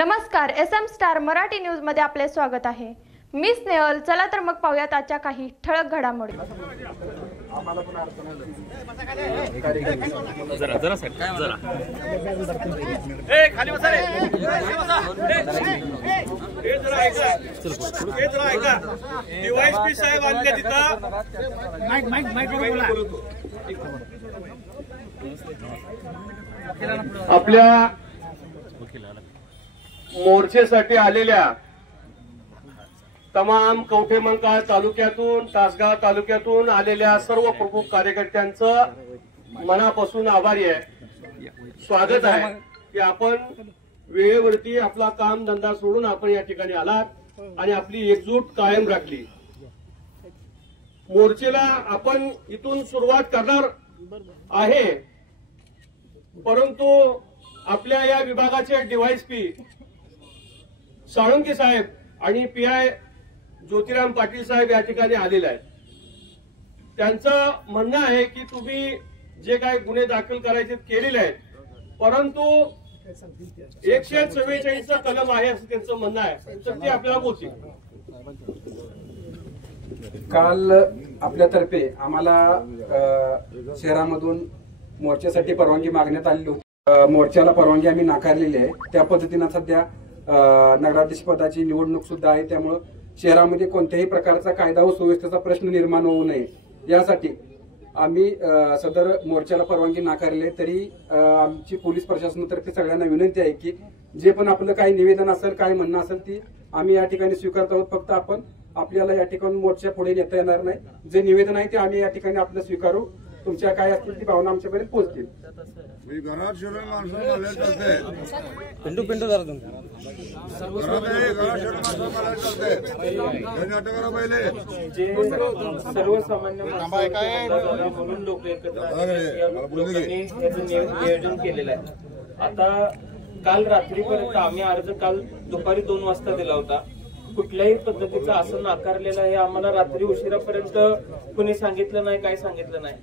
नमस्कार, SM star Marathi news मध्ये आपले स्वागत आहे। मी स्नेहल। चला तर मग पाहूयात आजच्या काही ठळक घडामोडी। जरा सेट जरा ए खाली बसा रे ए जरा ऐका DYSP साहेब आणले तिथं माईक बोला। आपल्या मोर्चेसाठी आलेल्या तमाम कवठेमंकाळ तालुक्यातून तासगाव तालुक्यातून आलेल्या सर्व प्रमुख कार्यकर्त्यांचं मनापासून आभारी आहे, स्वागत आहे की आपण वेळेवरती आपला काम धंदा सोडून आपण या ठिकाणी आलात आणि आपली एकजूट कायम राखली। मोर्चेला आपण इथून सुरुवात करणार आहे, परंतु आपल्या या विभागाचे DYSP साळुंके साहेब आणि PI ज्योतिराम पाटील साहेब या ठिकाणी आलेले आहेत। त्यांचं म्हणणं आहे की तुम्ही जे काही गुन्हे दाखल करायचे केलेले आहेत, परंतु 144 कलम आहे असं त्यांचं म्हणणं आहे, तर ते आपल्याला बोलतील। काल आपल्यातर्फे आम्हाला शहरामधून मोर्चासाठी परवानगी मागण्यात आलेली होती। मोर्चाला परवानगी आम्ही नाकारलेली आहे। त्या पद्धतीनं सध्या नगराध्यक्ष पदाची निवडणूक सुद्धा आहे, त्यामुळे शहरामध्ये कोणत्याही प्रकारचा कायदा व सुव्यवस्थेचा प्रश्न निर्माण होऊ नये यासाठी आम्ही सदर मोर्चाला परवानगी नाकारली आहे। तरी आमची पोलीस प्रशासनातर्फे सगळ्यांना विनंती आहे की जे पण आपलं काही निवेदन असेल, काही म्हणणं असेल ती आम्ही या ठिकाणी स्वीकारत आहोत। फक्त आपण आपल्याला या ठिकाणी मोर्चा पुढे नेता येणार नाही। जे निवेदन आहे ते आम्ही या ठिकाणी आपलं स्वीकारू। तुमच्या काय असतील ती भावना आमच्यापर्यंत पोहोचतील। घरात शिरून माणसं मला चालते पिंटू जरा सर्वसामान्य म्हणून लोक एकत्र नियोजन केलेलं आहे। आता काल रात्रीपर्यंत आम्ही अर्ज काल दुपारी 2 वाजता दिला होता। कुठल्याही पद्धतीचं असं नाकारलेलं आहे आम्हाला रात्री उशिरापर्यंत कुणी सांगितलं नाही, काय सांगितलं नाही।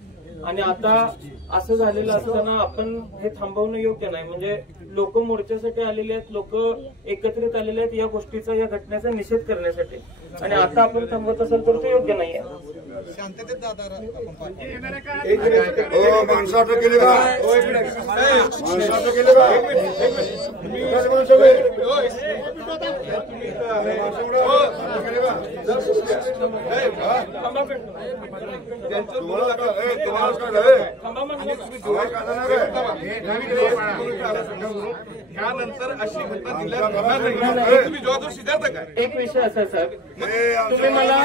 आणि आता असं झालेलं असताना आपण हे थांबवणं योग्य नाही। म्हणजे लोक मोर्चासाठी आलेले आहेत, लोक एकत्रित आलेले आहेत या गोष्टीचा, या घटनेचा निषेध करण्यासाठी, आणि आता आपण थांबवत असेल तर ते योग्य नाहीये। शांततेत माणसं केले का माणसं केले का त्यानंतर अशी घटना दिल्या तुम्ही जबाबदार स्वीकारता काय? एक विषय असा सर, तुम्ही मला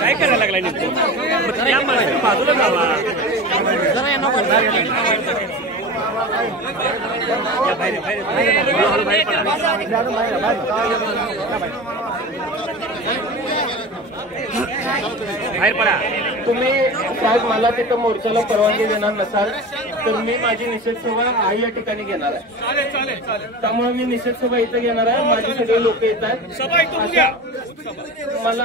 काय करायला लागलाय बाजूला जावा बाहेर पडा। तुम्ही साहेब मला तिथं मोर्चाला परवानगी देणार नसाल तर मी माझी निषेध सभा या ठिकाणी घेणार आहे। त्यामुळे मी निषेध सभा इथं घेणार आहे। माझे सगळे लोक येत आहेत। मला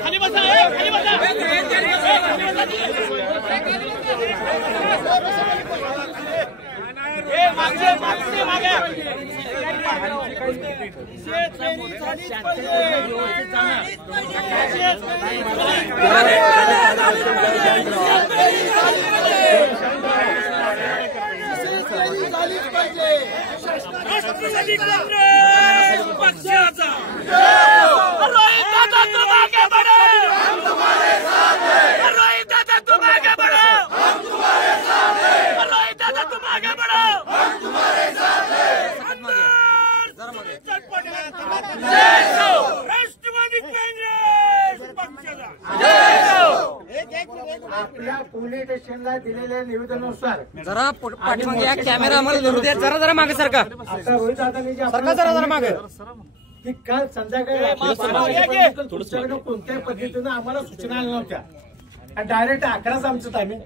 खाली बसा राष्ट्रवादी काँग्रेस पक्षाचा रोहित दादा तुम आगे बढ़ो, हम तुम्हारे साथ हैं। रोहित दादा तुम आगे बढ़ो, हम तुम्हारे साथ हैं। रोहित दादा तुम आगे बढ़ो, हम तुम्हारे साथ हैं। राष्ट्रवादी काँग्रेस पक्षाचा आपल्या पोलीस स्टेशनला दिलेल्या निवेदनानुसार जरा पाठीमागे कॅमेरा आम्हाला धरू द्या, जरा मागे सरका रोहित दादांनी जरा मागे की काल संध्याकाळी तुमच्याकडे कोणत्याही पद्धतीनं आम्हाला सूचना आल्या नव्हत्या। डायरेक्ट 11च आमचं टायमिंग,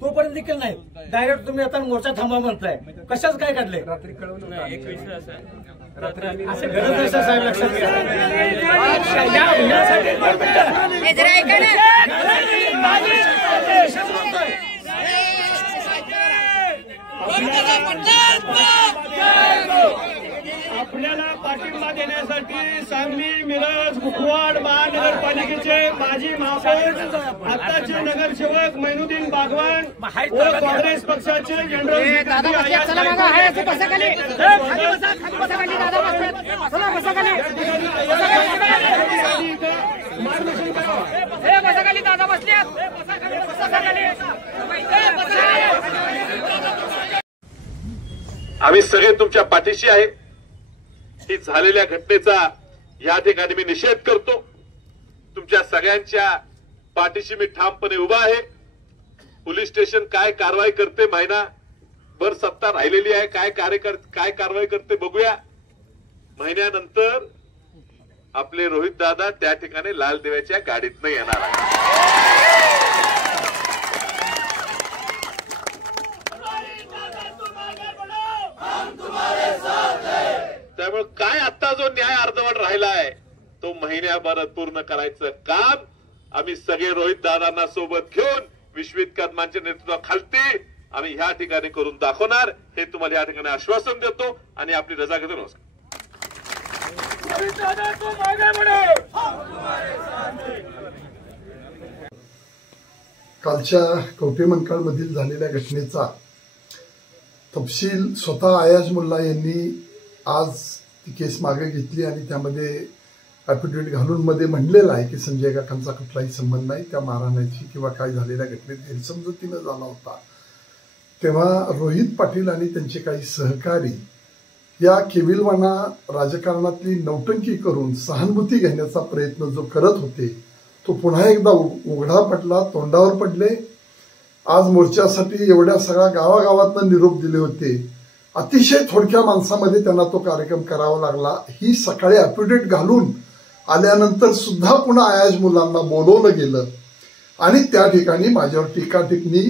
तोपर्यंत देखील नाही। डायरेक्ट तुम्ही आता मोर्चा थांबा म्हणताय, कशाच काय काढले? एक विषय असा आहे आपल्याला पाठिंबा देण्यासाठी सांगली, मिरज, कुपवाड महानगरपालिकेचे माजी महापौर, आताचे नगरसेवक मैनुद्दीन बागवान व काँग्रेस पक्षाचे जनरल आम्ही सगळे तुमच्या पाठीशी आहे. ही झालेल्या घटनेचा या ठिकाणी मी निषेध करतो. तुमच्या सगळ्यांच्या पाठीशी मी ठामपणे उभा आहे. पोलीस स्टेशन काय कारवाई करते, महिनाभर सत्ता राहिलेली आहे, काय कारवाई करते बघूया. महिन्यानंतर आपले रोहित दादा त्या ठिकाणी लाल दिव्याच्या गाडीतनं येणार आहे. त्यामुळे काय आता जो न्याय अर्धवट राहिला आहे तो महिन्याभरात पूर्ण करायचं काम आम्ही सगळे रोहित दादांना सोबत घेऊन विश्वित कदमांच्या नेतृत्वाखाली आम्ही ह्या ठिकाणी करून दाखवणार, हे तुम्हाला या ठिकाणी आश्वासन देतो आणि आपली रजा घेतो. नमस्कार. कालच्या कवठेमंकाळमधील झालेल्या घटनेचा तपशील स्वतः अयाज मुल्ला यांनी आज ती केस मागे घेतली आणि त्यामध्ये ॲफिडेव्हिट घालून मध्ये म्हणलेलं आहे की संजय काकांचा कुठलाही संबंध नाही त्या मारहाणाची किंवा काय झालेल्या घटनेत गैरसमजुतीनं झाला होता. तेव्हा रोहित पाटील आणि त्यांचे काही सहकारी या केविलवाना राजकारणातली नौटंकी करून सहानुभूती घेण्याचा प्रयत्न जो करत होते तो पुन्हा एकदा उघडा पडला, तोंडावर पडले. आज मोर्चासाठी एवढ्या सगळ्या गावागावातनं निरोप दिले होते. अतिशय थोडक्या माणसामध्ये त्यांना तो कार्यक्रम करावा लागला. ही सकाळी ॲफिडेव्हिट घालून आल्यानंतर सुद्धा पुन्हा अयाज मुलांना बोलवलं गेलं आणि त्या ठिकाणी माझ्यावर टीका टिप्पणी,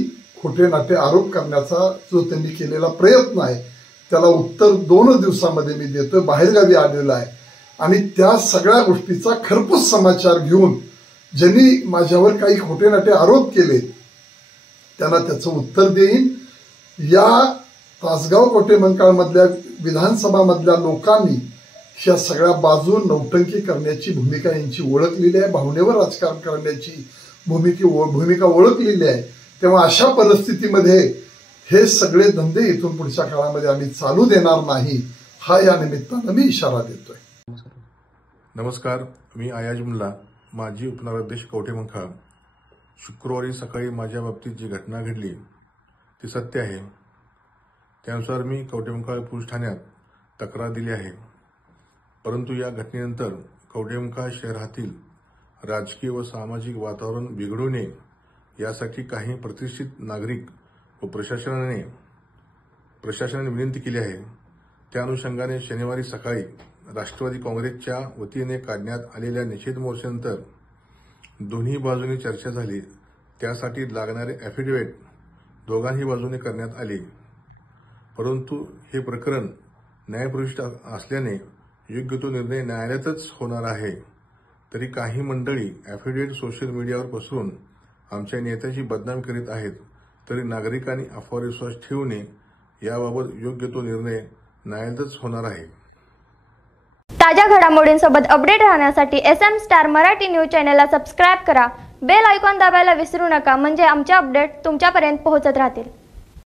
खोटे नाटे आरोप करण्याचा जो त्यांनी केलेला प्रयत्न आहे त्याला उत्तर 2 दिवसामध्ये मी देतोय. बाहेरगावी आलेला आहे आणि त्या सगळ्या गोष्टीचा खरपूस समाचार घेऊन ज्यांनी माझ्यावर काही खोटे नाटे आरोप केले त्यांना त्याचं उत्तर देईन. या तासगाव कवठेमंकाळमधल्या विधानसभा मधल्या लोकांनी ह्या सगळ्या बाजू नौटंकी करण्याची भूमिका यांची ओळखलेली आहे, भावनेवर राजकारण करण्याची भूमिका ओळखलेली आहे. तेव्हा अशा परिस्थितीमध्ये हे सगळे धंदे इथून पुढच्या काळामध्ये आम्ही चालू देणार नाही, हा या निमित्तानं मी इशारा देतोय. नमस्कार, मी अयाज मुल्ला, माजी उपनगराध्यक्ष कवठेमंकाळ. शुक्रवारी सकाळी माझ्या बाबतीत जी घटना घडली ती सत्य आहे. त्यानुसार मी कवठेमंकाळ पोलीस ठाण्यात तक्रार दिली आहे. परंतु या घटनेनंतर कवठेमंकाळ शहरातील राजकीय व सामाजिक वातावरण बिघडू नये यासाठी काही प्रतिष्ठित नागरिक व प्रशासनाने विनंती केली आहे. त्या अनुषंगाने शनिवारी सकाळी राष्ट्रवादी काँग्रेसच्या वतीने काढण्यात आलेल्या निषेध मोर्चानंतर दोन्ही बाजूंनी चर्चा झाली. त्यासाठी लागणारे ॲफिडेव्हिट दोघांही बाजूने करण्यात आले. परंतु हे प्रकरण न्यायप्रविष्ट असल्याने योग्य तो निर्णय न्यायालयातच होणार आहे. तरी काही मंडळी ॲफिडेव्हिट सोशल मीडियावर पसरून आमच्या नेत्याची बदनामी करीत आहेत. तरी नागरिकांनी अफवावर विश्वास ठेवू नये. याबाबत योग्य तो निर्णय न्यायालयातच होणार आहे. ताज्या घडामोडींसोबत अपडेट राहण्यासाठी SM स्टार मराठी न्यूज चॅनलला सबस्क्राईब करा. बेल आयकॉन दाबायला विसरू नका, म्हणजे आमचे अपडेट तुमच्यापर्यंत पोहोचत राहतील.